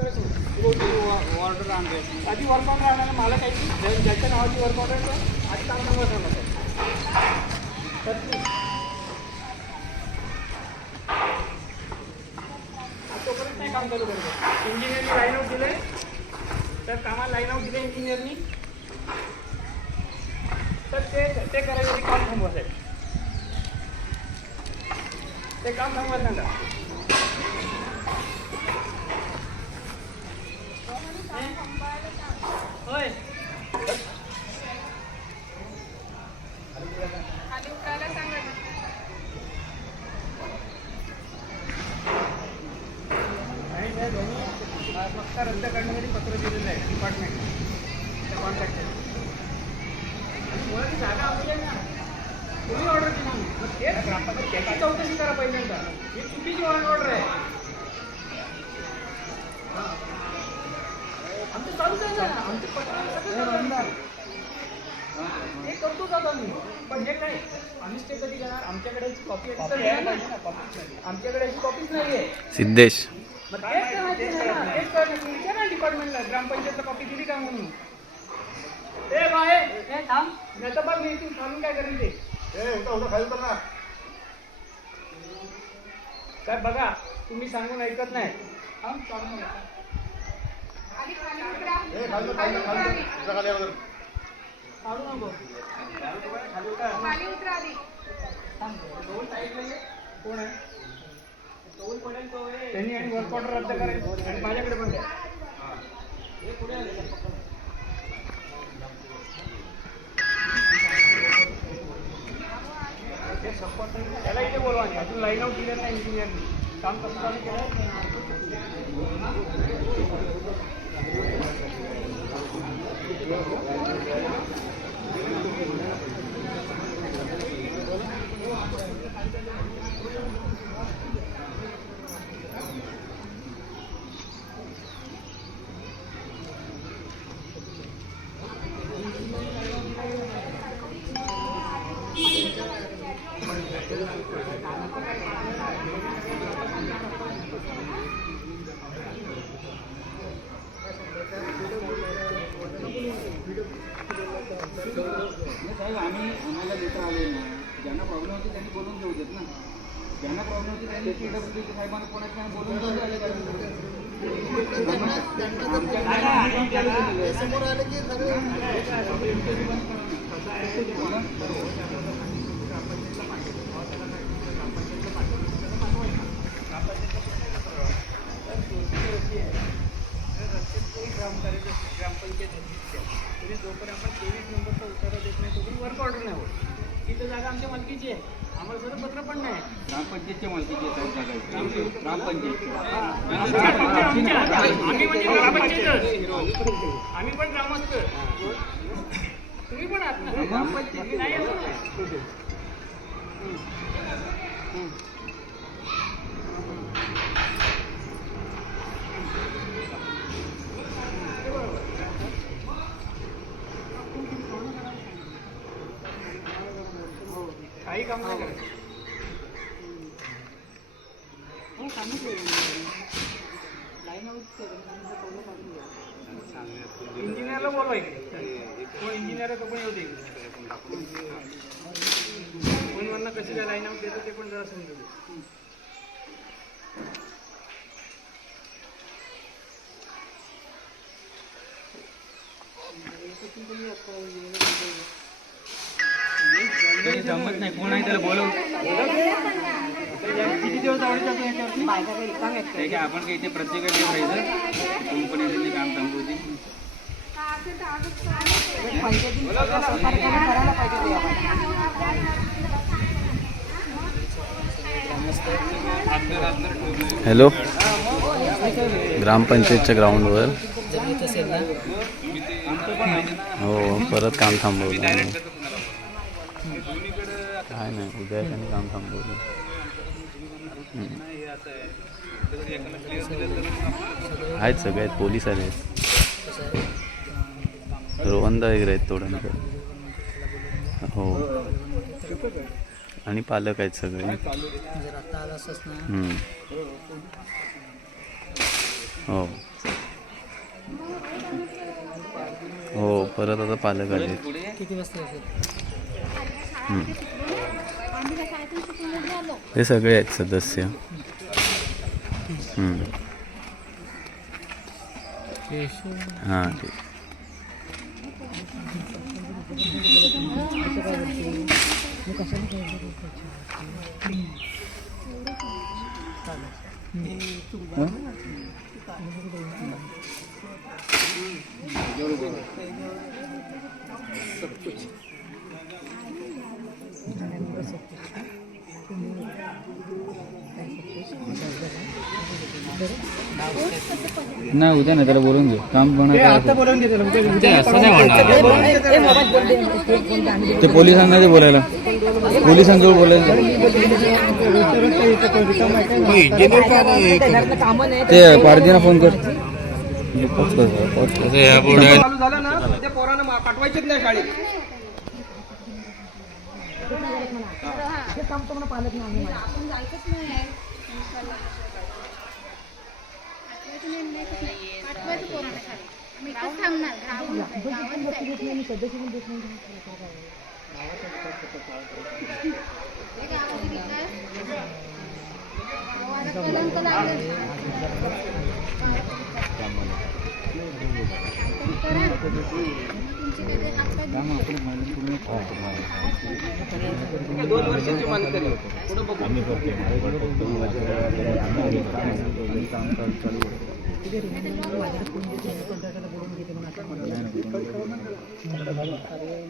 Order आणते आधी work order आणायला मला काही ज्याच्या नावाची वर्क ऑर्डर आहे तो आधी काम सांगत होता तोपर्यंत नाही काम चालू करतो इंजिनिअरनी लाईन आऊट दिलंय तर कामाला लाईन आऊट दिलं इंजिनिअरनी तर ते ते करायचं काम थांबवत आहे ते काम थांबवत सांगा होय खाली उतरायला सांगा ना. आणि त्या दोन्ही पक्का रद्द करण्यासाठी पत्र दिलेलं आहे डिपार्टमेंट त्या कॉन्ट्रॅक्टर मुळात जागा आपली आहे ना? तुम्ही ऑर्डर दिली मग ते ग्रामपंचायत त्याची चौकशी करा पहिल्यांदा. ही चुकीची ऑर्डर आहे. हा. आमचं चालूच आहे ना. आमचं पत्र सगळं चालू आहे. हे करतोच आता मी पण हे काय? आम्ही ते कधी घेणार? आमच्याकडे कॉपी. आमच्याकडे याची कॉपीच नाही आहे. सिद्धेश. तेच विचारा डिपार्टमेंटला ग्रामपंचायतला कॉपी दिली का म्हणून ए बाय ए थांब नाही तर बघ मी इथून थांबून काय करेल ते काय बघा तुम्ही सांगून ऐकत नाही चालू नका. खाली खाली उतरा. खाली उतरा आधी. काढू नको खाली उतर. खाली उतरा आधी. थांब. दोन साईडला ये. कोण आहे. त्यांनी आणि वर्क ऑर्डर रद्द करायचं आणि माझ्याकडे पण द्या हे पुढे आले. हे support नाही. त्याला इथे बोलवा नाही अजून लाईन आउट दिलेलं नाही इंजिनियरनी काम कसं चालू केलं साहेब आम्ही आम्हाला लेटर आले ना ज्यांना प्रॉब्लेम होते त्यांनी बोलून घेऊ देत ना. ज्यांना प्रॉब्लेम होते त्यांनी पीडब्ल्यू साहेबांना कोणाच्या बोलून घेऊ द्यायला ग्रामपंचायत तुम्ही जोपर्यंत आपण तेवीस नंबरचा उतारा देत नाही तोपर्यंत वर्क ऑर्डर नाही होत. तिथं जागा आमच्या मालकीची आहे. आम्हाला सगळं पत्र पण नाही. ग्रामपंचायतच्या मालकीची. ग्रामपंचायत आम्ही म्हणजे ग्रामपंचायत. आम्ही पण ग्रामस्थ. तुम्ही पण आहात ना? ग्रामपंचायत. नाही असं नाही. काही काम नाही करायचं इंजिनियरला बोलवा इकडे कोण इंजिनियर आहे तो पण येऊ दे कोण म्हणणं कशी काय लाईन आउट देतो ते पण जरा समजू दे तरी जमत नाही कोण आहे त्याला बोलव किती दिवस आवडीचा काय आपण काही इथे प्रत्येक राहायचं. कंपनी काम थांबवते का हॅलो? ग्रामपंचायतच्या ग्राउंडवर. हो परत काम थांबवलं काय नाही उद्या एकाने काम थांबवलं आहेत सगळे आहेत पोलीस आले आहेत. रोवंदा वगैरे आहेत थोडं हो. आणि पालक आहेत सगळे. हो. हो परत आता पालक आले किती वाजता ते सगळे आहेत सदस्य हम्म. हां कुछ नाही उद्या नाही त्याला बोलून घे. काम पण आता बोलवून घेतो ते पोलिसांना ते बोलायला. पोलिसांजवळ बोलायला ते पारदीना फोन कर. पोच कर पोच कर. चालू झालं ना त्या पोरांना मा- पाठवायचेच नाही शाळेत आपण जायचंच नाही पाठवायचं पोरांना शाळेत मी इथंच थांबणार राहून गावात जायचं. हे गावाची विकास. गावाला कलंक लागलं. करा. तुमची काहीतरी हातपाय दोन वर्षाची काम चालू पुढे